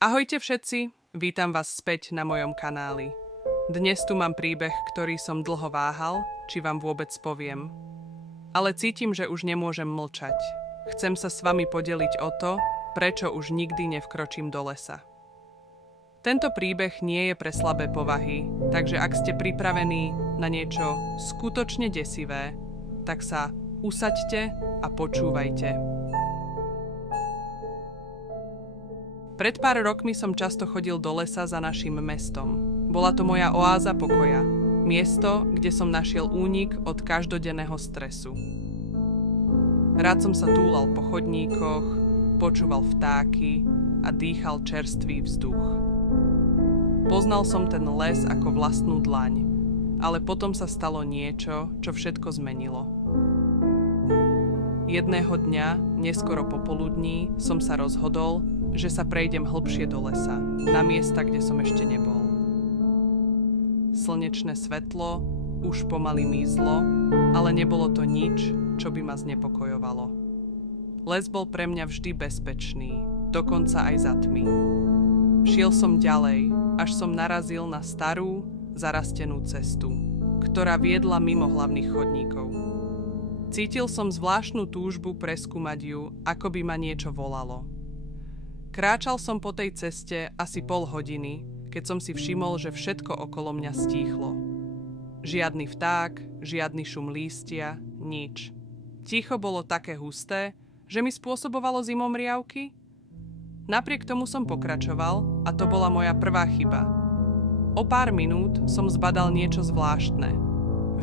Ahojte všetci, vítam vás späť na mojom kanáli. Dnes tu mám príbeh, ktorý som dlho váhal, či vám vôbec poviem. Ale cítim, že už nemôžem mlčať. Chcem sa s vami podeliť o to, prečo už nikdy nevkročím do lesa. Tento príbeh nie je pre slabé povahy, takže ak ste pripravení na niečo skutočne desivé, tak sa usaďte a počúvajte. Pred pár rokmi som často chodil do lesa za našim mestom. Bola to moja oáza pokoja. Miesto, kde som našiel únik od každodenného stresu. Rád som sa túlal po chodníkoch, počúval vtáky a dýchal čerstvý vzduch. Poznal som ten les ako vlastnú dlaň, ale potom sa stalo niečo, čo všetko zmenilo. Jedného dňa, neskoro popoludní, som sa rozhodol, že sa prejdem hlbšie do lesa, na miesta, kde som ešte nebol. Slnečné svetlo už pomaly mizlo, ale nebolo to nič, čo by ma znepokojovalo. Les bol pre mňa vždy bezpečný, dokonca aj za tmy. Šiel som ďalej, až som narazil na starú, zarastenú cestu, ktorá viedla mimo hlavných chodníkov. Cítil som zvláštnu túžbu preskúmať ju, ako by ma niečo volalo. Kráčal som po tej ceste asi pol hodiny, keď som si všimol, že všetko okolo mňa stíchlo. Žiadny vták, žiadny šum lístia, nič. Ticho bolo také husté, že mi spôsobovalo zimomriavky. Napriek tomu som pokračoval a to bola moja prvá chyba. O pár minút som zbadal niečo zvláštne.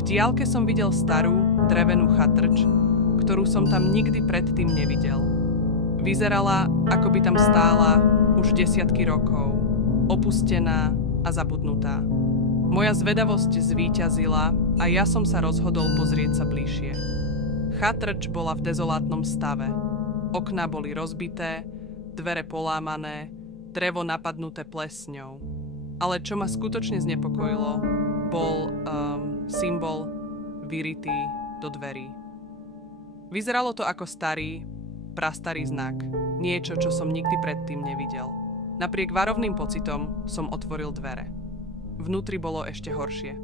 V diaľke som videl starú, drevenú chatrč, ktorú som tam nikdy predtým nevidel. Vyzerala, ako by tam stála už desiatky rokov, opustená a zabudnutá. Moja zvedavosť zvíťazila a ja som sa rozhodol pozrieť sa bližšie. Chatrč bola v dezolátnom stave. Okná boli rozbité, dvere polámané, drevo napadnuté plesňou. Ale čo ma skutočne znepokojilo, bol symbol vyritý do dverí. Vyzeralo to ako prastarý znak. Niečo, čo som nikdy predtým nevidel. Napriek varovným pocitom som otvoril dvere. Vnútri bolo ešte horšie.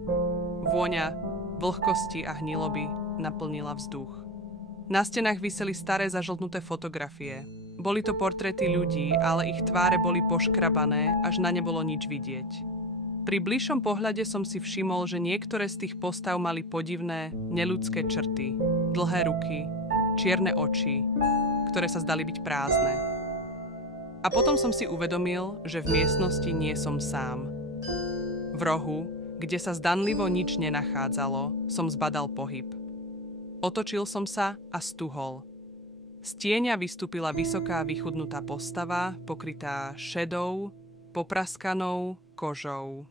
Vôňa, vlhkosti a hniloby naplnila vzduch. Na stenách viseli staré zažltnuté fotografie. Boli to portréty ľudí, ale ich tváre boli poškrabané, až na ne bolo nič vidieť. Pri bližšom pohľade som si všimol, že niektoré z tých postav mali podivné, neľudské črty, dlhé ruky, čierne oči, ktoré sa zdali byť prázdne. A potom som si uvedomil, že v miestnosti nie som sám. V rohu, kde sa zdanlivo nič nenachádzalo, som zbadal pohyb. Otočil som sa a stuhol. Z tieňa vystúpila vysoká vychudnutá postava, pokrytá šedou, popraskanou kožou.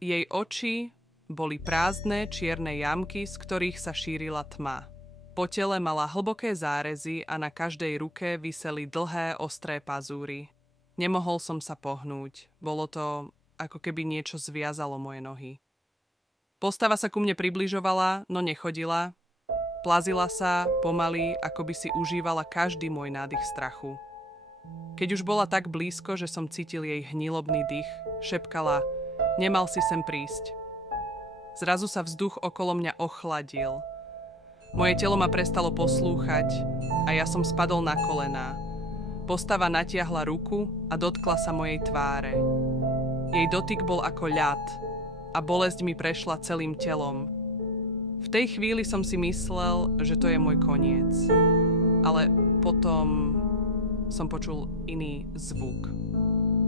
Jej oči boli prázdne čierne jamky, z ktorých sa šírila tma. Po tele mala hlboké zárezy a na každej ruke viseli dlhé, ostré pazúry. Nemohol som sa pohnúť. Bolo to, ako keby niečo zviazalo moje nohy. Postava sa ku mne približovala, no nechodila. Plazila sa pomaly, ako by si užívala každý môj nádych strachu. Keď už bola tak blízko, že som cítil jej hnilobný dých, šepkala: "Nemal si sem prísť." Zrazu sa vzduch okolo mňa ochladil. Moje telo ma prestalo poslúchať a ja som spadol na kolená. Postava natiahla ruku a dotkla sa mojej tváre. Jej dotyk bol ako ľad a bolesť mi prešla celým telom. V tej chvíli som si myslel, že to je môj koniec. Ale potom som počul iný zvuk.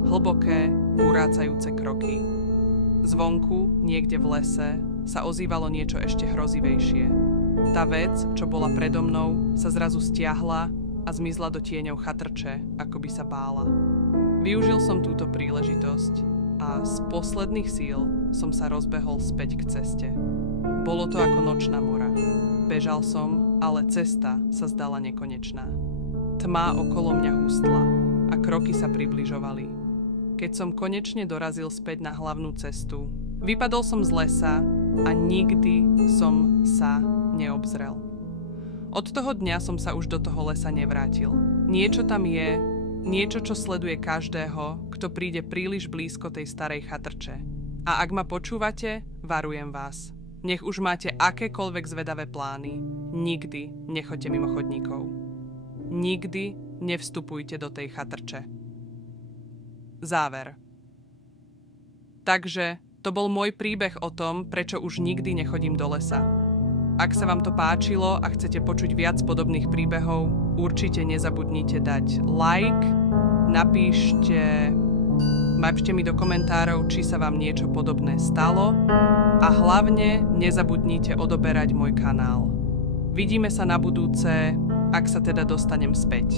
Hlboké, burácajúce kroky. Zvonku, niekde v lese, sa ozývalo niečo ešte hrozivejšie. Tá vec, čo bola predo mnou, sa zrazu stiahla a zmizla do tieňov chatrče, ako by sa bála. Využil som túto príležitosť a z posledných síl som sa rozbehol späť k ceste. Bolo to ako nočná mora. Bežal som, ale cesta sa zdala nekonečná. Tma okolo mňa hustla a kroky sa približovali. Keď som konečne dorazil späť na hlavnú cestu, vypadol som z lesa a nikdy som sa neobzrel. Od toho dňa som sa už do toho lesa nevrátil. Niečo tam je, Niečo, čo sleduje každého, kto príde príliš blízko tej starej chatrče. A ak ma počúvate, varujem vás. Nech už máte akékoľvek zvedavé plány, nikdy nechoďte mimo chodníkov. Nikdy nevstupujte do tej chatrče. Záver. Takže to bol môj príbeh o tom, prečo už nikdy nechodím do lesa. Ak sa vám to páčilo a chcete počuť viac podobných príbehov, určite nezabudnite dať like, napíšte mi do komentárov, či sa vám niečo podobné stalo a hlavne nezabudnite odoberať môj kanál. Vidíme sa na budúce, ak sa teda dostanem späť.